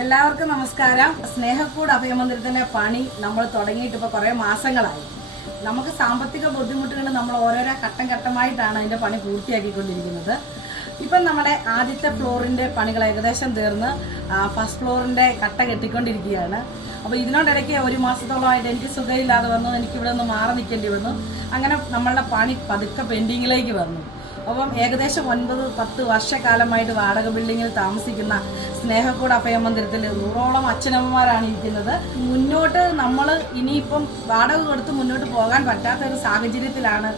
എല്ലാവർക്കും നമസ്കാരം. സ്നേഹക്കൂട് അഭയമന്ദിരത്തിന്റെ പണി നമ്മൾ തുടങ്ങിയിട്ട് ഇപ്പോൾ കുറേ മാസങ്ങളായി. നമുക്ക് സാമ്പത്തിക ബുദ്ധിമുട്ടുകൾ നമ്മൾ ഓരോരോ ഘട്ടം ഘട്ടമായിട്ടാണ് അതിന്റെ പണി പൂർത്തിയാക്കിക്കൊണ്ടിരിക്കുന്നത്. ഇപ്പം നമ്മുടെ ആദ്യത്തെ ഫ്ലോറിന്റെ പണികൾ ഏകദേശം തീർന്ന് ഫസ്റ്റ് ഫ്ലോറിന്റെ കട്ട കെട്ടിക്കൊണ്ടിരിക്കുകയാണ്. അപ്പോൾ ഇതിനോടിടയ്ക്ക് ഒരു മാസത്തോളമായിട്ട് എനിക്ക് സുഖമില്ലാതെ വന്നു. എനിക്ക് ഇവിടെ നിന്ന് മാറി നിൽക്കേണ്ടി വന്നു. അങ്ങനെ നമ്മളുടെ പണി പതുക്കെ പെൻഡിങ്ങിലേക്ക് വന്നു. അപ്പം ഏകദേശം ഒൻപത് പത്ത് വർഷക്കാലമായിട്ട് വാടക ബിൽഡിങ്ങിൽ താമസിക്കുന്ന സ്നേഹക്കൂട് അഭയമന്ദിരത്തിൽ നൂറോളം അച്ഛനമ്മമാരാണ് ഇരിക്കുന്നത്. മുന്നോട്ട് നമ്മൾ ഇനിയിപ്പം വാടക കൊടുത്ത് മുന്നോട്ട് പോകാൻ പറ്റാത്ത ഒരു സാഹചര്യത്തിലാണ്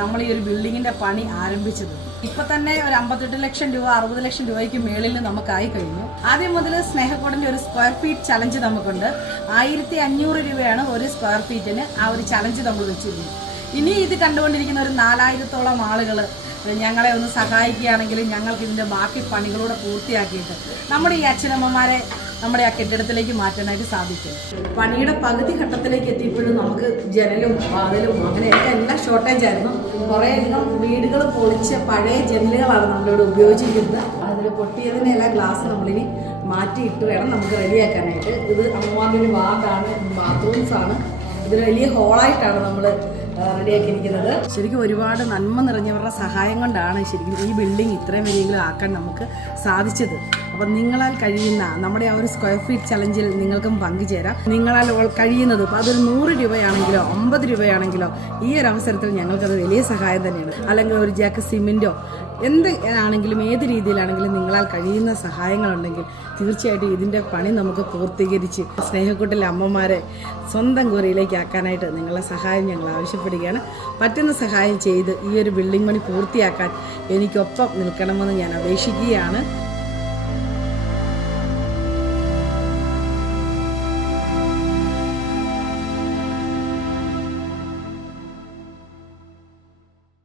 നമ്മൾ ഈ ഒരു ബിൽഡിങ്ങിന്റെ പണി ആരംഭിച്ചത്. ഇപ്പൊ തന്നെ ഒരു അമ്പത്തെട്ട് ലക്ഷം രൂപ അറുപത് ലക്ഷം രൂപയ്ക്ക് മേളിൽ നമുക്കായി കഴിഞ്ഞു. ആദ്യം മുതൽ സ്നേഹക്കൂടിന്റെ ഒരു സ്ക്വയർ ഫീറ്റ് ചലഞ്ച് നമുക്കുണ്ട്. ആയിരത്തി അഞ്ഞൂറ് രൂപയാണ് ഒരു സ്ക്വയർ ഫീറ്റിന് ആ ഒരു ചലഞ്ച് നമ്മൾ വെച്ചിരുന്നത്. ഇനി ഇത് കണ്ടുകൊണ്ടിരിക്കുന്ന ഒരു നാലായിരത്തോളം ആളുകൾ ഞങ്ങളെ ഒന്ന് സഹായിക്കുകയാണെങ്കിൽ ഞങ്ങൾക്ക് ഇതിന്റെ ബാക്കി പണികളൂടെ പൂർത്തിയാക്കിയിട്ട് നമ്മുടെ ഈ അച്ഛനമ്മമാരെ നമ്മുടെ ആ കെട്ടിടത്തിലേക്ക് മാറ്റാനായിട്ട് സാധിക്കും. പണിയുടെ പകുതി ഘട്ടത്തിലേക്ക് എത്തിയപ്പോഴും നമുക്ക് ജനലും വാതിലും അങ്ങനെയൊക്കെ എല്ലാം ഷോർട്ടേജ് ആയിരുന്നു. കുറേ അധികം വീടുകൾ പൊളിച്ച പഴയ ജനലുകളാണ് നമ്മളിവിടെ ഉപയോഗിച്ചിരിക്കുന്നത്. അതിൽ പൊട്ടിയതിന്റെ എല്ലാ ഗ്ലാസ് നമ്മളിനി മാറ്റിയിട്ട് വേണം നമുക്ക് റെഡിയാക്കാനായിട്ട് ഇത് അമ്മമാരുടെ ഒരു വാർഡാണ് ബാത്റൂംസാണ് ഇതൊരു വലിയ ഹോളായിട്ടാണ് നമ്മൾ റെഡിയാക്കിയിരിക്കുന്നത്. ശരിക്കും ഒരുപാട് നന്മ നിറഞ്ഞവരുടെ സഹായം കൊണ്ടാണ് ശരിക്കും ഈ ബിൽഡിംഗ് ഇത്രയും വലിയ ആക്കാൻ നമുക്ക് സാധിച്ചത്. അപ്പം നിങ്ങളാൽ കഴിയുന്ന നമ്മുടെ ആ ഒരു സ്ക്വയർ ഫീറ്റ് ചലഞ്ചിൽ നിങ്ങൾക്കും പങ്കുചേരാം. നിങ്ങളാൽ കഴിയുന്നത് ഇപ്പോൾ അതൊരു നൂറ് രൂപയാണെങ്കിലോ അമ്പത് രൂപയാണെങ്കിലോ ഈ ഒരു അവസരത്തിൽ ഞങ്ങൾക്കത് വലിയ സഹായം തന്നെയാണ്. അല്ലെങ്കിൽ ഒരു ജാക്ക് സിമെന്റോ എന്ത് ആണെങ്കിലും ഏത് രീതിയിലാണെങ്കിലും നിങ്ങളാൽ കഴിയുന്ന സഹായങ്ങളുണ്ടെങ്കിൽ തീർച്ചയായിട്ടും ഇതിന്റെ പണി നമുക്ക് പൂർത്തീകരിച്ച് സ്നേഹക്കൂട്ടിലെ അമ്മമാരെ സ്വന്തം കുറിയിലേക്ക് ആക്കാനായിട്ട് നിങ്ങളെ സഹായം ഞങ്ങൾ ആവശ്യപ്പെടുകയാണ്. പറ്റുന്ന സഹായം ചെയ്ത് ഈ ഒരു ബിൽഡിംഗ് പണി പൂർത്തിയാക്കാൻ എനിക്കൊപ്പം നിൽക്കണമെന്ന് ഞാൻ അപേക്ഷിക്കുകയാണ്.